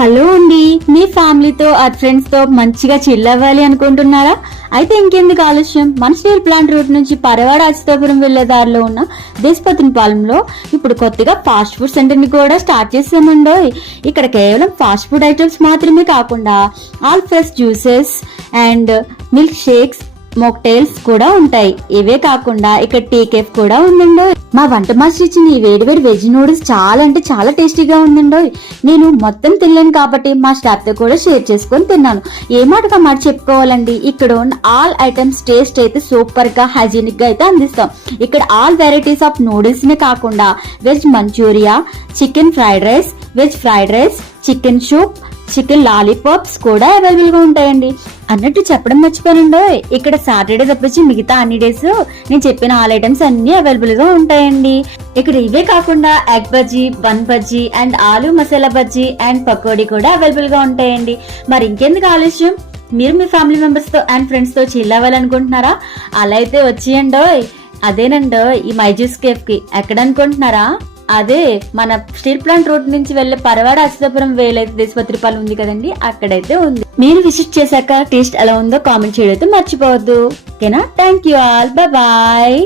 Hello అండి, మీ ఫ్యామిలీతో friends తో మంచిగా చిల్ అవ్వాలి అనుకుంటున్నారా? అయితే ఇంకెందుకు ఆలస్యం, మన స్టీల్ ప్లాంట్ రూట్ నుంచి పరవాడ అచ్యుతాపురం వెళ్లే దారిలో ఉన్న దేశపతినిపాలెంలో ఇప్పుడు కొత్తగా ఫాస్ట్ ఫుడ్ సెంటర్ ని కూడా స్టార్ట్ చేసామండో. ఇక్కడ కేవలం ఫాస్ట్ ఫుడ్ ఐటమ్స్ మాత్రమే కాకుండా all fresh juices and milk shakes, mocktails కూడా ఉంటాయి. ఇవే కాకుండా ఇక్కడ టీ కేఫ్ కూడా ఉందండో. మా వంట మాస్టర్ ఇచ్చిన ఈ వేడివేడి వెజ్ నూడిల్స్ చాలా అంటే చాలా టేస్టీగా ఉందండో. నేను మొత్తం తినలేను కాబట్టి మా స్టాఫ్ తో కూడా షేర్ చేసుకొని తిన్నాను. ఏ మాటగా మాట చెప్పుకోవాలండి, ఇక్కడ ఉన్న ఆల్ ఐటమ్స్ టేస్ట్ అయితే సూపర్ గా హైజీనిక్ గా అయితే అందిస్తాం. ఇక్కడ ఆల్ వెరైటీస్ ఆఫ్ నూడిల్స్ నే కాకుండా veg manchuria, chicken fried rice, veg fried rice, chicken soup, chicken lollipops కూడా అవైలబుల్ గా ఉంటాయండి. అన్నట్టు చెప్పడం మర్చిపోయానండో, ఇక్కడ సాటర్డే తప్పించి మిగతా అన్ని డేస్ నేను చెప్పిన ఆల్ ఐటమ్స్ అన్ని అవైలబుల్ గా ఉంటాయండి. ఇక్కడ ఇవే కాకుండా egg bajji, bun bajji and ఆలు మసాలా బజ్జీ అండ్ పకోడీ కూడా అవైలబుల్ గా ఉంటాయండి. మరి ఇంకెందుకు ఆలస్యం, మీరు మీ ఫ్యామిలీ మెంబర్స్ తో అండ్ ఫ్రెండ్స్ తో చిల్ అవ్వాలనుకుంటున్నారా? అలా అయితే వచ్చేయండో. అదేనండో ఈ మైజూస్ కేఫ్ కి. ఎక్కడ అనుకుంటున్నారా? అదే మన స్టీల్ ప్లాంట్ రోడ్ నుంచి వెళ్లే పరవాడ అచ్యుతాపురం వేలైతే దేశపత్రిపాలు ఉంది కదండి, అక్కడైతే ఉంది. మీరు విజిట్ చేశాక టేస్ట్ ఎలా ఉందో కామెంట్ చేయడం మర్చిపోవద్దు. ఓకేనా? Thank you all, bye.